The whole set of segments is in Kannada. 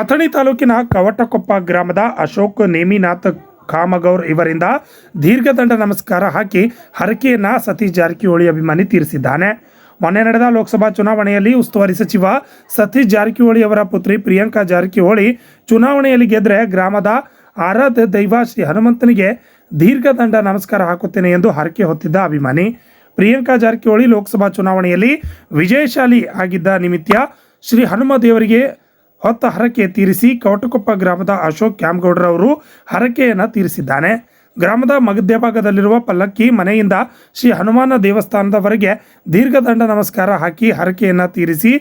ಅಥಣಿ ತಾಲೂಕಿನ ಕವಟಕೊಪ್ಪ ಗ್ರಾಮದ ಅಶೋಕ್ ನೇಮಿನಾಥ್ ಕಾಮಗೌರ್ ಇವರಿಂದ ದೀರ್ಘದಂಡ ನಮಸ್ಕಾರ ಹಾಕಿ ಹರಕೆಯನ್ನ ಸತೀಶ್ ಜಾರಕಿಹೊಳಿ ಅಭಿಮಾನಿ ತೀರಿಸಿದ್ದಾನೆ. ಮೊನ್ನೆ ನಡೆದ ಲೋಕಸಭಾ ಚುನಾವಣೆಯಲ್ಲಿ ಉಸ್ತುವಾರಿ ಸಚಿವ ಸತೀಶ್ ಜಾರಕಿಹೊಳಿ ಅವರ ಪುತ್ರಿ ಪ್ರಿಯಾಂಕಾ ಜಾರಕಿಹೊಳಿ ಚುನಾವಣೆಯಲ್ಲಿ ಗೆದ್ರೆ ಗ್ರಾಮದ ಆರಾಧ್ಯ ದೈವ ಶ್ರೀ ಹನುಮಂತನಿಗೆ ದೀರ್ಘದಂಡ ನಮಸ್ಕಾರ ಹಾಕುತ್ತೇನೆ ಎಂದು ಹರಕೆ ಹೊತ್ತಿದ್ದ ಅಭಿಮಾನಿ ಪ್ರಿಯಾಂಕಾ ಜಾರಕಿಹೊಳಿ ಲೋಕಸಭಾ ಚುನಾವಣೆಯಲ್ಲಿ ವಿಜಯಶಾಲಿ ಆಗಿದ್ದ ನಿಮಿತ್ತ ಶ್ರೀ ಹನುಮ ದೇವರಿಗೆ ಹೊತ್ತ ಹರಕೆ ತೀರಿಸಿ ಕವಟಕೊಪ್ಪ ಗ್ರಾಮದ ಅಶೋಕ್ ಕ್ಯಾಮಗೌಡರವರು ಹರಕೆಯನ್ನು ತೀರಿಸಿದ್ದಾನೆ. ಗ್ರಾಮದ ಮಧ್ಯಭಾಗದಲ್ಲಿರುವ ಪಲ್ಲಕ್ಕಿ ಮನೆಯಿಂದ ಶ್ರೀ ಹನುಮಾನ ದೇವಸ್ಥಾನದವರೆಗೆ ದೀರ್ಘದಂಡ ನಮಸ್ಕಾರ ಹಾಕಿ ಹರಕೆಯನ್ನು ತೀರಿಸಿ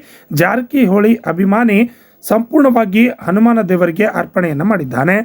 ಜಾರಕಿಹೊಳಿ ಅಭಿಮಾನಿ ಸಂಪೂರ್ಣವಾಗಿ ಹನುಮಾನ ದೇವರಿಗೆ ಅರ್ಪಣೆಯನ್ನು ಮಾಡಿದ್ದಾನೆ.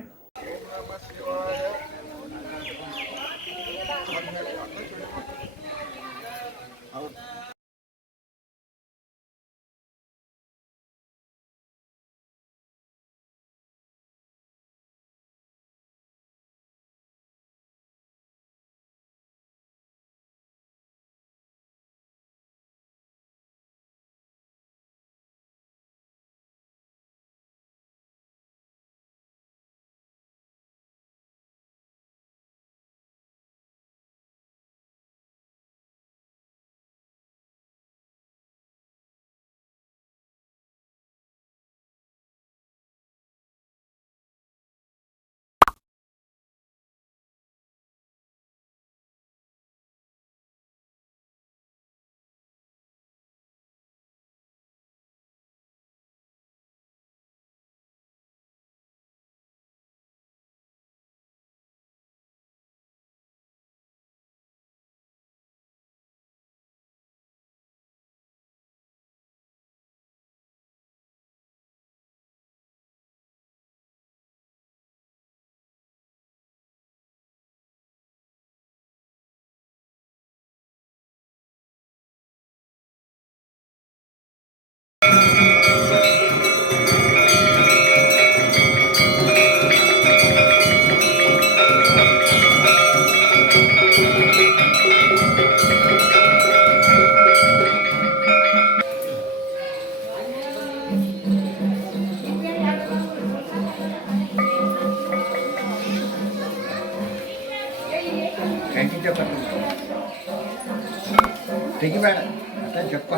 ತೆಗಿಬೇಡ ಜಪ್ಪ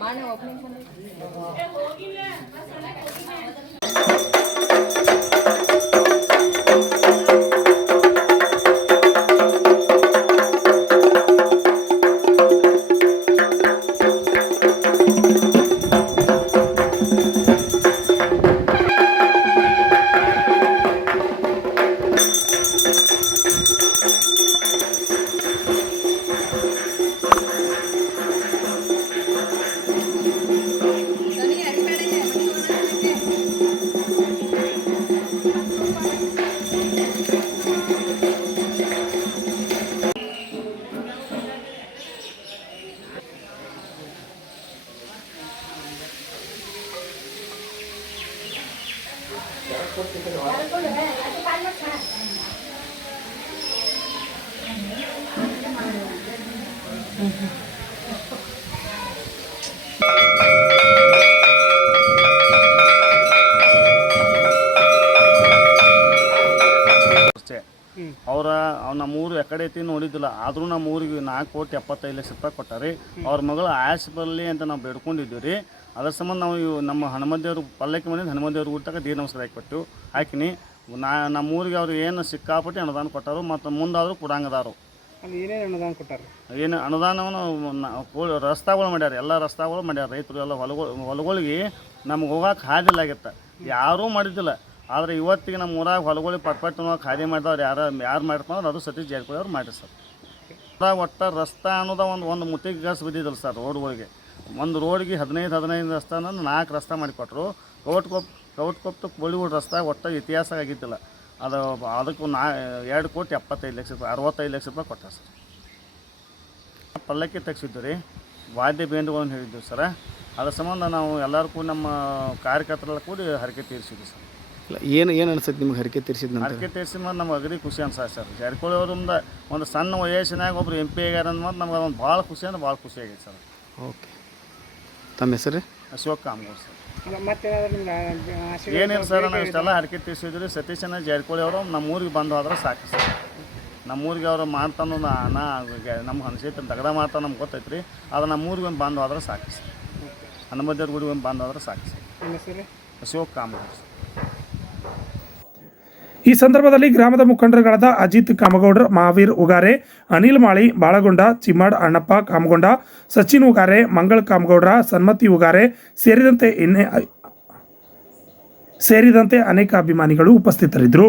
ಮಾನೆ ಓಪನಿಂಗ್ ಅವರ ನಮ್ಮೂರು ಎಕಡೆ ಐತಿ ನೋಡಿದ್ದಿಲ್ಲ, ಆದರೂ ನಮ್ಮ ಊರಿಗೆ 4,75,00,000 ಕೊಟ್ಟಾರೆ. ಅವ್ರ ಮಗಳು ಆಯಸ್ ಬರಲಿ ಅಂತ ನಾವು ಬೇಡ್ಕೊಂಡಿದ್ದೀವಿ ರೀ. ಅದ್ರ ಸಂಬಂಧ ನಾವು ನಮ್ಮ ಹನುಮದೇವ್ರು ಪಲ್ಲಕ್ಕಿ ಮನೆ ಹನುಮದೇವ್ರು ಊಟಕ್ಕೆ ದೀರ್ ನಮಸ್ಕಾರ ಹಾಕಿಕೊಟ್ಟು ಹಾಕಿನಿ. ನಮ್ಮೂರಿಗೆ ಅವ್ರು ಏನು ಸಿಕ್ಕಾಪಟ್ಟೆ ಅನುದಾನ ಕೊಟ್ಟಾರು ಮತ್ತು ಮುಂದಾದರೂ ಕೊಡಂಗದಾರು. ಏನೇನು ಅನುದಾನ ಕೊಟ್ಟಾರೆ? ಏನು ಅನುದಾನವನ್ನು ರಸ್ತೆಗಳು ಮಾಡ್ಯಾರ, ಎಲ್ಲ ರಸ್ತೆಗಳು ಮಾಡ್ಯಾರ. ರೈತರು ಎಲ್ಲ ಹೊಲಗಳಿಗೆ ನಮ್ಗೆ ಹೋಗಕ್ಕೆ ಹಾದಿಲ್ಲಾಗಿತ್ತು, ಯಾರೂ ಮಾಡಿದ್ದಿಲ್ಲ. ಆದರೆ ಇವತ್ತಿಗೆ ನಮ್ಮ ಊರಾಗ ಹೊಲಗಳಿಗೆ ಪಟ್ಪಟ್ಟು ಖಾಲಿ ಮಾಡಿದವ್ರು ಯಾರು ಮಾಡ್ತಾರೋ ಅದು ಸತೀಶ್ ಜಾರಕಿಹೊಳಿ ಅವ್ರು ಮಾಡಿರಿ ಸರ್. ಊರಾಗ ಒಟ್ಟು ರಸ್ತೆ ಅನ್ನೋದು ಒಂದು ಮುತ್ತಿಗೆ ಗಾಸ್ ಬಿದ್ದಿದ್ದಲ್ಲ ಸರ್. ರೋಡ್ಗಳಿಗೆ ಒಂದು ರೋಡ್ಗೆ 15 ರಸ್ತೆನ 4 ರಸ್ತೆ ಮಾಡಿಕೊಟ್ರು. ಕೌಟ್ಕೊಪ್ಪ ಬಳಿಗೂಡು ರಸ್ತೆ ಒಟ್ಟು ಇತಿಹಾಸ ಆಗಿದ್ದಿಲ್ಲ. ಅದಕ್ಕೂ 2,75,00,000 65,00,000 ಕೊಟ್ಟಾರೆ ಸರ್. ಪಲ್ಲಕ್ಕಿ ತೆಗ್ಸಿದ್ದು ರೀ, ವಾದ್ಯ ಬೇಂದ್ರಗಳನ್ನು ಹೇಳಿದ್ದೀವಿ ಸರ. ಅದ್ರ ಸಂಬಂಧ ನಾವು ಎಲ್ಲರಿಗೂ ನಮ್ಮ ಕಾರ್ಯಕರ್ತರೆಲ್ಲ ಕೂಡಿ ಹರಕೆ ತೀರಿಸಿದ್ವಿ ಸರ್. ಏನು ಅನ್ಸುತ್ತೆ ನಿಮ್ಗೆ ಹರಕೆ ತೀರಿಸಿದ ಹರಕೆ ತೀರಿಸಿದ ಮೇಲೆ ನಮ್ಗೆ ಅಗದಿ ಖುಷಿ ಅನ್ಸತ್ತೆ ಸರ್. ಜಾರಕಿಹೊಳಿ ಅವರಿಂದ ಒಂದು ಸಣ್ಣ ವಯಸ್ಸಿನಾಗ ಒಬ್ರು MP ಆಗ್ಯಾರ ಅಂದ್ಮೇಲೆ ನಮ್ಗೆ ಅದೊಂದು ಭಾಳ ಖುಷಿ ಅಂದ್ರೆ ಭಾಳ ಖುಷಿ ಆಗೈತೆ ಸರ್. ಓಕೆ, ತಮ್ಮ ಹೆಸರು? ಅಶೋಕ್ ಕಾಮಗೌಡ ಸರ್. ಮತ್ತೆ ಏನಿಲ್ಲ ಸರ್, ನಾವು ಇಷ್ಟೆಲ್ಲ ಹರಕೆ ತೀರಿಸಿದ್ರಿ. ಸತೀಶನ ಜಾರಕಿಹೊಳಿ ಅವರು ನಮ್ಮ ಊರಿಗೆ ಬಂದು ಹೋದ್ರೆ ಸಾಕು ಸರ್. ನಮ್ಮೂರಿಗೆ ಅವರು ಮಾಡ್ತಾನೋ ನಮ್ಮ ಹಣಸೈತೆ ತಗಡ ಮಾಡ್ತಾನೆ ನಮ್ಗೆ ಗೊತ್ತೈತೆ ರೀ. ಅದು ನಮ್ಮೂರಿಗೆ ಒಂದು ಬಂದು ಹೋದ್ರೆ ಸಾಕು ಸರ್. ಹನುಮದೇವ್ರ ಗುಡಿಗೆ ಒಂದು ಬಂದು ಹೋದ್ರೆ ಸಾಕು ಸರ್. ಅಶೋಕ್ ಕಾಮಗೌಡ ಸರ್. ಈ ಸಂದರ್ಭದಲ್ಲಿ ಗ್ರಾಮದ ಮುಖಂಡರುಗಳಾದ ಅಜಿತ್ ಕಾಮಗೌಡ್ರ, ಮಹಾವೀರ್ ಉಗಾರೆ, ಅನಿಲ್ ಮಾಳಿ, ಬಾಳಗೊಂಡ, ಚಿಮ್ಮಾಡ್ ಅಣ್ಣಪ್ಪ ಕಾಮಗೊಂಡ, ಸಚಿನ್ ಉಗಾರೆ, ಮಂಗಳ್ ಕಾಮಗೌಡ್ರ, ಸನ್ಮತಿ ಉಗಾರೆ ಸೇರಿದಂತೆ ಅನೇಕ ಅಭಿಮಾನಿಗಳು ಉಪಸ್ಥಿತರಿದ್ದರು.